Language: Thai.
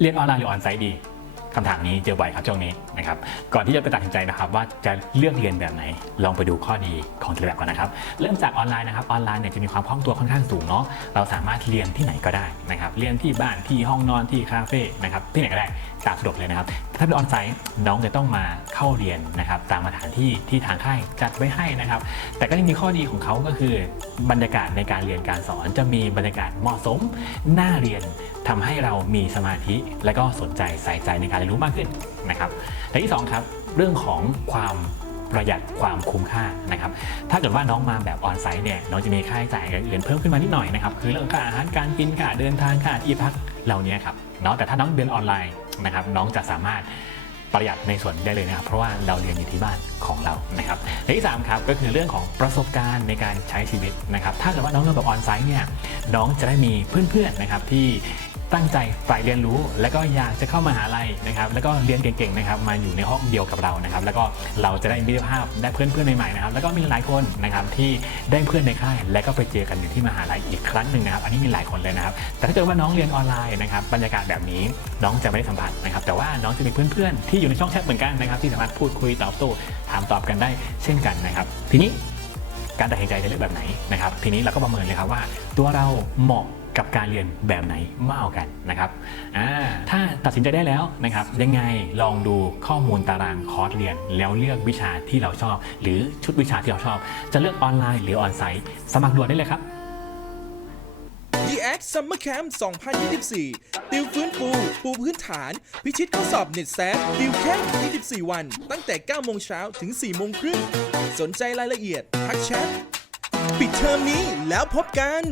เรียนออนไลน์หรือออนไซต์ดีคำถามนี้เจอบ่อยครับช่วงนี้นะครับก่อนที่จะไปตัดสินใจนะครับว่าจะเลือกเรียนแบบไหน ลองไปดูข้อดีของแต่ละแบบก่อนนะครับ เริ่มจากออนไลน์นะครับออนไลน์เนี่ยจะมีความคล่องตัวค่อนข้างสูงเนาะเราสามารถเรียนที่ไหนก็ได้นะครับเรียนที่บ้านที่ห้องนอนที่คาเฟ่นะครับที่ไหนก็ได้ตามสะดวกเลยนะครับ ถ้าเป็นออนไซต์น้องจะต้องมาเข้าเรียนนะครับตามสถานที่ที่ทางค่ายจัดไว้ให้นะครับ แต่ก็ยังมีข้อดีของเขาก็คือบรรยากาศในการเรียนการสอนจะมีบรรยากาศเหมาะสมน่าเรียนทำให้เรามีสมาธิ และก็สนใจใส่ใจในการเรียนรู้มากขึ้นนะครับและที่สองครับเรื่องของความประหยัดความคุ้มค่านะครับ ถ้าเกิดว่าน้องมาแบบออนไซต์เนี่ยน้องจะมีค่าใช้จ่ายอื่นเพิ่มขึ้นมานิดหน่อยนะครับ คือเรื่องค่าอาหารการกินค่าเดินทางค่าที่พักเหล่านี้ครับเนาะแต่ถ้าน้องเรียนออนไลน์ นะครับน้องจะสามารถประหยัดในส่วนได้เลยนะครับ เพราะว่าเราเรียนอยู่ที่บ้านของเรานะครับและที่3ครับก็คือเรื่องของประสบการณ์ในการใช้ชีวิตนะครับถ้าเกิดว่าน้องเรียนแบบออนไซต์เนี่ยน้องจะได้มีเพื่อนๆนะครับที่ ตั้งใจใฝ่เรียนรู้ แล้วก็อยากจะเข้ามาหาลัยนะครับแล้วก็เรียนเก่งๆนะครับมาอยู่ในห้องเดียวกับเรานะครับแล้วก็เราจะได้มิตรภาพได้เพื่อนๆใหม่ๆนะครับแล้วก็มีหลายคนนะครับที่ได้เพื่อนในค่าย และก็ไปเจอกันอยู่ที่มหาลัยอีกครั้งหนึ่งนะครับอันนี้มีหลายคนเลยนะครับแต่ถ้าเกิดว่าน้องเรียนออนไลน์นะครับบรรยากาศแบบนี้น้องจะไม่ได้สัมผัสนะครับแต่ว่าน้องจะมีเพื่อนๆที่อยู่ในช่องแชทเหมือนกันนะครับที่สามารถพูดคุยตอบโต้ถามตอบกันได้เช่นกันนะครับทีนี้การตัดสินใจจะเลือกแบบไหนนะครับทีนี้เราก็ประเมินเลยครับว่าตัวเราเหมาะ กับการเรียนแบบไหนมากกว่ากันนะครับถ้าตัดสินใจได้แล้วนะครับยังไงลองดูข้อมูลตารางคอร์สเรียน แล้วเลือกวิชาที่เราชอบ หรือชุดวิชาที่เราชอบ จะเลือกออนไลน์หรือออนไซต์ สมัครด่วนได้เลยครับ The X Summer Camp 2024 ติวฟื้นฟูปูพื้นฐาน พิชิตข้อสอบเน็ตแซติวเข้ม24 วัน ตั้งแต่ 9 โมงเช้าถึง 4 โมงครึ่ง สนใจรายละเอียด ทักแชท ปิดเทอมนี้แล้วพบกัน